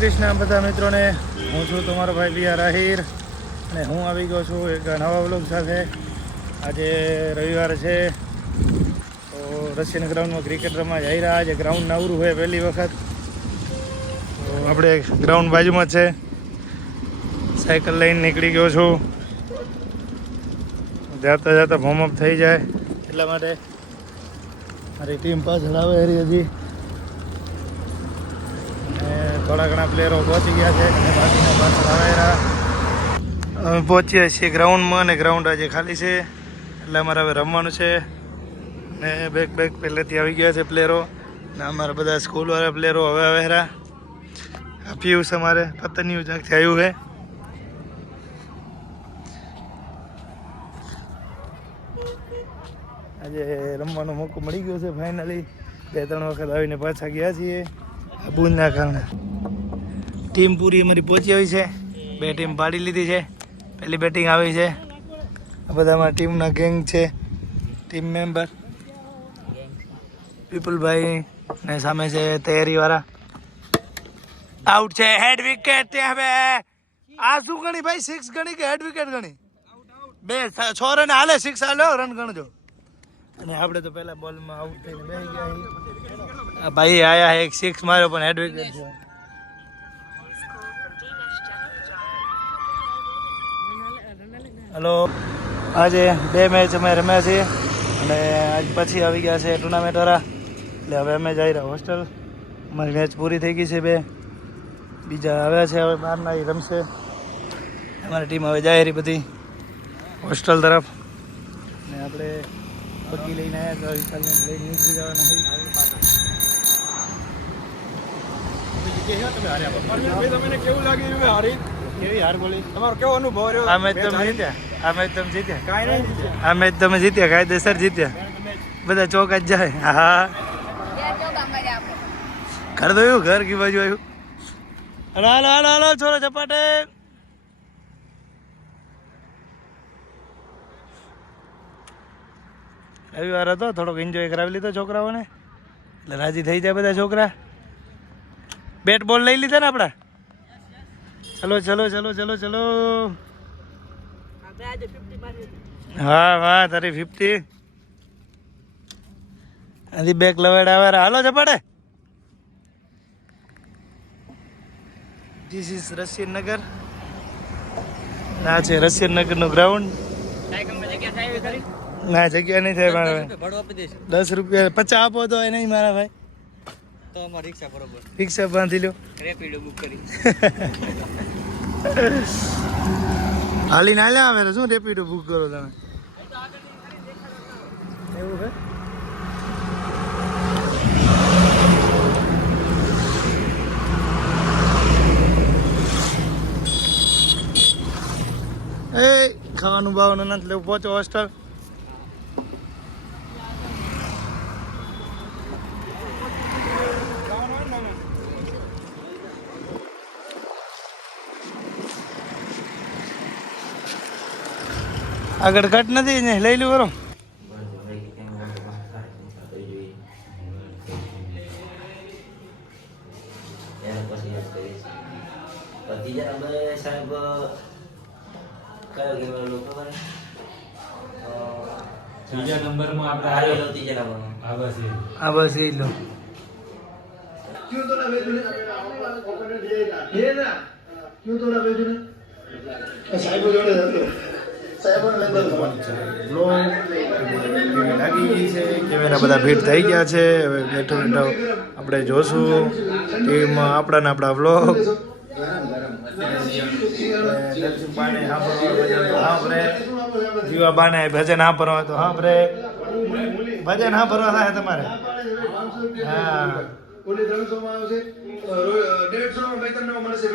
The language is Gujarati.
કૃષ્ણ બધા મિત્રોને. હું છું તમારો ભાઈ બી.આર. આહિર અને હું આવી ગયો છું એક નવા વ્લોગ સાથે. આજે રવિવાર છે તો રશિયન ગ્રાઉન્ડમાં ક્રિકેટ રમવા જઈ રહ્યા. આજે ગ્રાઉન્ડ નવરું હોય પહેલી વખત, તો આપણે ગ્રાઉન્ડ બાજુમાં જ છે. સાયકલ લઈને નીકળી ગયો છું. જાતા જાતા વોર્મઅપ થઈ જાય એટલા માટે. મારી ટીમ પાછળ આવે હજી. થોડા ઘણા પ્લેયરો પહોંચી ગયા છે અને બાકીના પાછળ આવેલા. અમે પહોંચ્યા છીએ ગ્રાઉન્ડમાં અને ગ્રાઉન્ડ આજે ખાલી છે એટલે અમારે હવે રમવાનું છે. ને બેક પહેલેથી આવી ગયા છે પ્લેયરો ને અમારા બધા સ્કૂલવાળા પ્લેયરો હવે આવેરા. પિયુષ અમારે પતનિયું જ્યાંથી આવ્યું છે. આજે રમવાનો મોકો મળી ગયો છે ફાઇનલી. 2-3 વખત આવીને પાછા ગયા છીએ આ બૂંદના કારણે. ટીમ પૂરી અમારી પહોંચી આવી છે. 2 ટીમ પાડી લીધી છે. પહેલી બેટિંગ આવી છે. આ બધા અમારા ટીમના ગેંગ છે, ટીમ મેમ્બર. વિપુલભાઈ ને સામે છે તૈયારીવાળા. આઉટ છે, હેડ વિકેટ. હવે આ શું ગણી ભાઈ? 6 ગણી કે હેડ વિકેટ ગણી? 6 રન હાલે, 6 હાલે રન ગણજો. અને આપણે તો પહેલા બોલમાં આઉટ થઈને બેસી ગયા. ભાઈ આયા એક 6 માર્યો પણ હેડ વિકેટ છે. હલો, આજે 2 મેચ અમે રમ્યા છીએ અને આજ પછી આવી ગયા છે ટુર્નામેન્ટવાળા. એટલે હવે અમે જઈ રહ્યા હોસ્ટેલ. અમારી મેચ પૂરી થઈ ગઈ છે. 2 બીજા આવ્યા છે, હવે બહારના એ રમશે. અમારી ટીમ હવે જાય રહી બધી હોસ્ટેલ તરફ. ને આપણે બગી લઈને આવ્યા તો વિશાલને લઈને નીકળી જવાના કેવું લાગ્યું? કેવી હાર બોલી? તમારો કેવો અનુભવ રહ્યો? આ મેચ તમે જીત્યા. આ મેચ તમે જીત્યા, કાયદેસર જીત્યા. બધા ચોક જ જાય. હા, ઘર તો એવું, ઘર કી બાજુ આવ્યું. હાલો હાલો હાલો છોરો ચપાટે. રવિવાર હતો, થોડોક એન્જોય કરાવી લીધો છોકરાઓને, એટલે રાજી થઈ જાય બધા છોકરા. બેટ બોલ લઈ લીધા ને આપડા. ચલો ચલો ચલો ચલો ચલો. હા વાહ, તારી 50. હજી બેક લવેડ આવે. હાલો ચપાટે. ધીસ ઇઝ રશિયન નગર. આ છે રશિયન નગરનું ગ્રાઉન્ડ. ના, જગ્યા નહીં થાય મારા ભાઈ. 10 રૂપિયા 50 આપો તો એ નહીં મારા ભાઈ. તો અમારી રિક્ષા બરોબર, રિક્ષા બાંધી લો. રેપિડો બુક કરી. હાલીને હાલ્યા આવે શું રેપિડો બુક કરો તમે? એવું છે. એ ખાવાનું બાવાનું નથી લેવું. પહોંચો હોસ્ટેલ. આગળ કટ નથી ને, લઈ લું બરો. ત્રીજા નંબરમાં આપણે આવેલો ત્રીજા નંબરમાં. હા બસ એ લો. લાગી ગઈ છે, કેમેરા બધા ફિટ થઈ ગયા છે. હવે બેઠો બેઠો આપણે જોશું ટીવીમાં આપણા વ્લોગ. જીવા બાને ભજન હા ભરવા તો હા ભરે. ભજન હા ભરવા થાય તમારે. હા, 300 માં આવશે, 150 માં 2-3 મળશે.